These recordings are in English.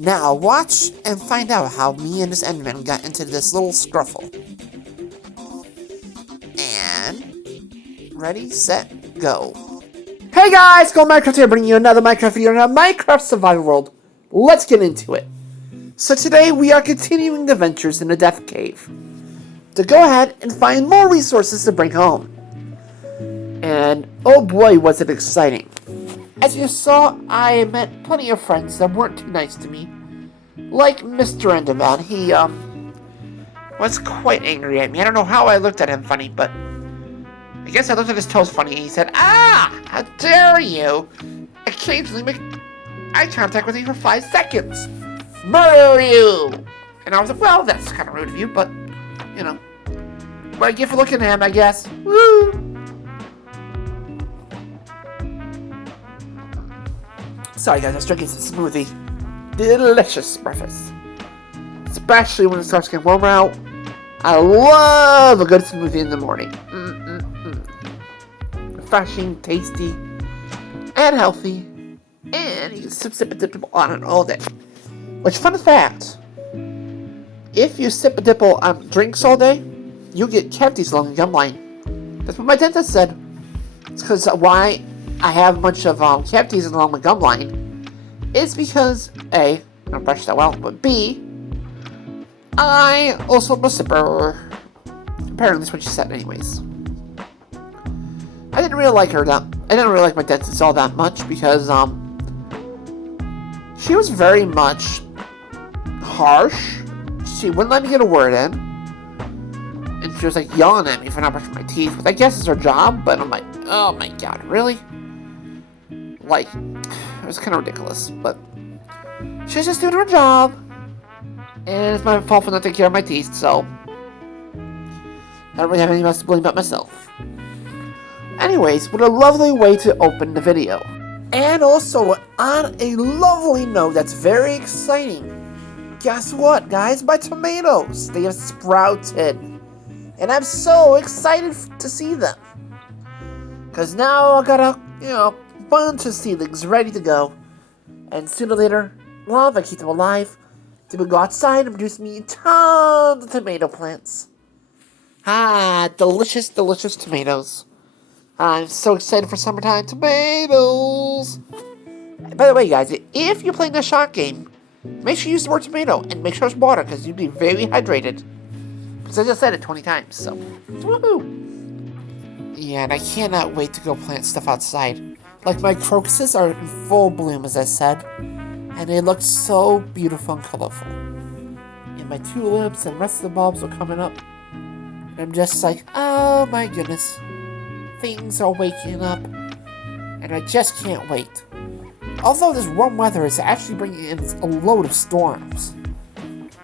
Now watch and find out how me and this Enderman got into this little scruffle. And ready, set, go. Hey guys, Go Minecraft here, bringing you another Minecraft video in a Minecraft Survival World. Let's get into it. So today we are continuing the adventures in the Death Cave to go ahead and find more resources to bring home. And oh boy, was it exciting. As you saw, I met plenty of friends that weren't too nice to me. Like Mr. Enderman, he was quite angry at me. I don't know how I looked at him funny, but I guess I looked at his toes funny and he said, "Ah, how dare you occasionally make eye contact with me for 5 seconds. Murder you!" And I was like, well, that's kind of rude of you, but, you know, what I get for looking at him, I guess. Woo! Sorry guys, I was drinking some smoothie. Delicious breakfast. Especially when it starts getting warmer out. I love a good smoothie in the morning. Refreshing, tasty, and healthy. And you can sip and dip on it all day. Which, fun fact, if you sip and dip on drinks all day, you get cavities along the gum line. That's what my dentist said. It's because why I have a bunch of cavities along my gum line is because A, I don't brush that well, but B, I also am a sipper. Apparently that's what she said anyways. I didn't really like my dentist all that much because she was very much harsh. She wouldn't let me get a word in. And she was like yelling at me for not brushing my teeth, which I guess is her job, but I'm like, oh my god, really? Like, it was kind of ridiculous, but she's just doing her job. And it's my fault for not taking care of my teeth, so I don't really have anything else to blame but myself. Anyways, what a lovely way to open the video. And also, on a lovely note that's very exciting, guess what, guys? My tomatoes, they have sprouted. And I'm so excited to see them. Because now I got a, bunch of seedlings ready to go. And sooner or later, well, if I keep them alive, they will go outside and produce me tons of tomato plants. Ah, delicious, delicious tomatoes. I'm so excited for summertime tomatoes. By the way, guys, if you're playing the shot game, make sure you use the word tomato and make sure it's water because you'll be very hydrated. Because I just said it 20 times, so woohoo! Yeah, and I cannot wait to go plant stuff outside. Like my crocuses are in full bloom, as I said, and they look so beautiful and colorful. And my tulips and the rest of the bulbs are coming up. And I'm just like, oh my goodness. Things are waking up, and I just can't wait. Although this warm weather is actually bringing in a load of storms.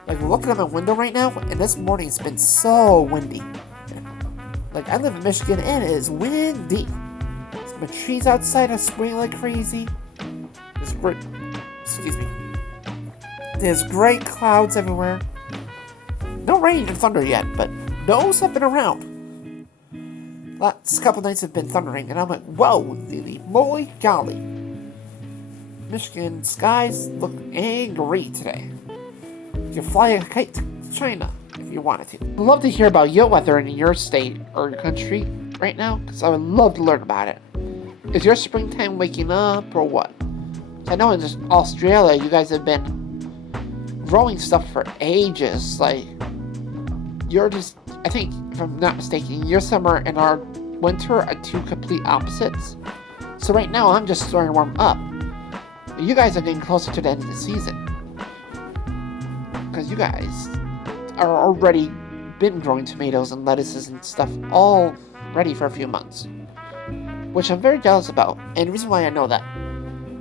Like, we're looking at my window right now, and this morning it's been so windy. Like, I live in Michigan, and it is windy. My trees outside are swaying like crazy. There's great clouds everywhere. No rain and thunder yet, but those have been around. Last couple nights have been thundering, and I'm like, whoa, the moly golly. Michigan skies look angry today. You can fly a kite to China if you wanted to. I'd love to hear about your weather in your state or your country right now, because I would love to learn about it. Is your springtime waking up or what? I know in just Australia, you guys have been growing stuff for ages. Like, you're just, I think, if I'm not mistaken, your summer and our winter are two complete opposites. So right now, I'm just starting to warm up. You guys are getting closer to the end of the season. Because you guys are already been growing tomatoes and lettuces and stuff all ready for a few months. Which I'm very jealous about. And the reason why I know that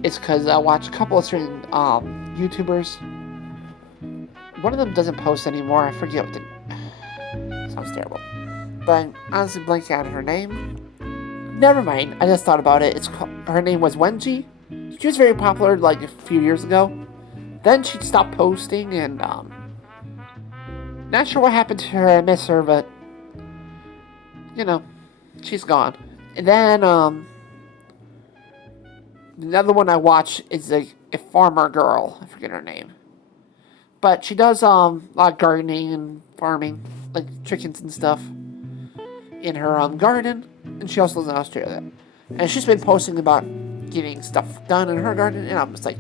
is because I watch a couple of certain YouTubers. One of them doesn't post anymore. I forget what the... Sounds terrible. But I'm honestly blanking out her name. Never mind. I just thought about it. Her name was Wenji. She was very popular like a few years ago. Then she stopped posting and not sure what happened to her. I miss her, but she's gone. And then another one I watch is a farmer girl. I forget her name. But she does a lot of gardening and farming, like chickens and stuff, in her garden. And she also lives in Australia. And she's been posting about getting stuff done in her garden. And I'm just like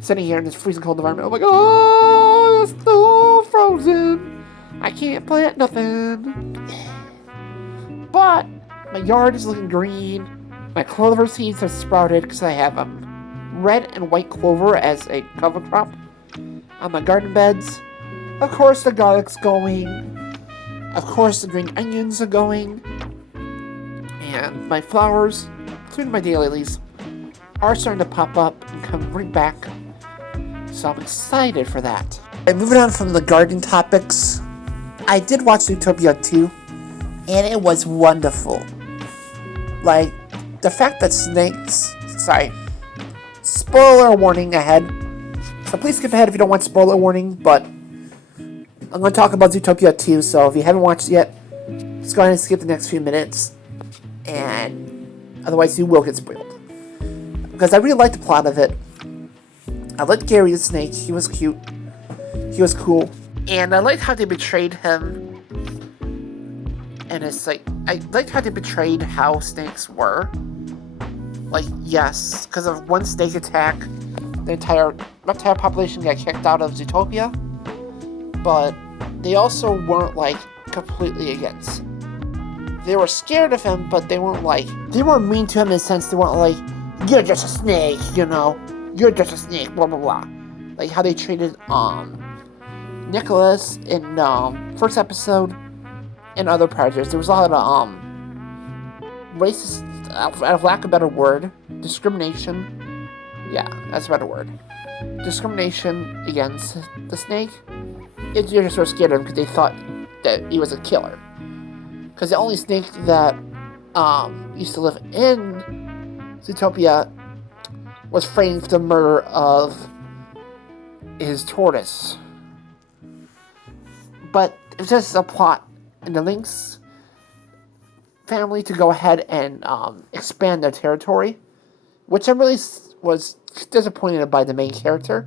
sitting here in this freezing cold environment. I'm like, oh, it's so frozen. I can't plant nothing. But my yard is looking green. My clover seeds have sprouted because I have red and white clover as a cover crop on my garden beds. Of course, the garlic's going. Of course, the green onions are going. And my flowers, including my daylilies, are starting to pop up and come right back. So I'm excited for that. And moving on from the garden topics, I did watch Zootopia 2, and it was wonderful. Like, the fact that snakes... Sorry. Spoiler warning ahead. So please skip ahead if you don't want spoiler warning, but I'm going to talk about Zootopia 2, so if you haven't watched it yet, just go ahead and skip the next few minutes, and otherwise you will get spoiled. Because I really liked the plot of it. I liked Gary the snake, he was cute, he was cool, and I liked how they betrayed him, and it's like, I liked how they betrayed how snakes were. Like, yes, because of one snake attack, the entire population got kicked out of Zootopia, but they also weren't, like, completely against him. They were scared of him, but they weren't mean to him in the sense they weren't like, you're just a snake, you know, you're just a snake, blah, blah, blah. Like how they treated, Nicholas in, first episode, and other predators. There was a lot of, racist, out of lack of a better word, discrimination. Yeah, that's a better word. Discrimination against the snake. They just were scared of him because they thought that he was a killer. Because the only snake that used to live in Zootopia was framed for the murder of his tortoise. But it's just a plot in the Lynx family to go ahead and expand their territory, which I really was disappointed by the main character.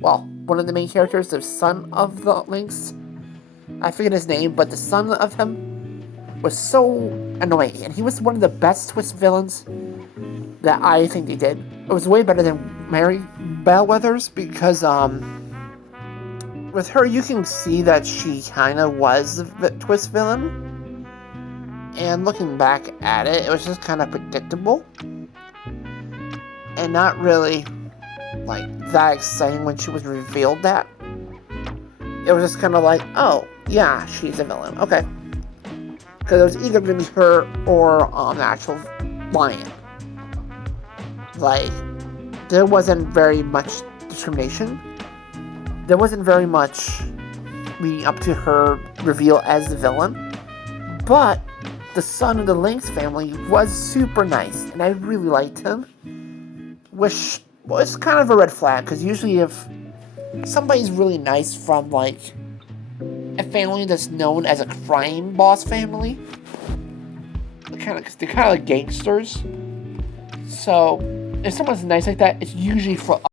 Well, one of the main characters, the son of the Lynx. I forget his name, but the son of him was so annoying, and he was one of the best twist villains that I think they did. It was way better than Mary Bellwether's, because with her you can see that she kind of was the twist villain, and looking back at it, it was just kind of predictable and not really like that exciting when she was revealed that. It was just kind of like, oh yeah, she's a villain, okay. Because it was either going to be her or an actual lion. Like, there wasn't very much discrimination. There wasn't very much leading up to her reveal as the villain. But the son of the Lynx family was super nice, and I really liked him. Which was kind of a red flag, because usually if somebody's really nice from, like, a family that's known as a crime boss family, they're kind of like gangsters. So if someone's nice like that, it's usually for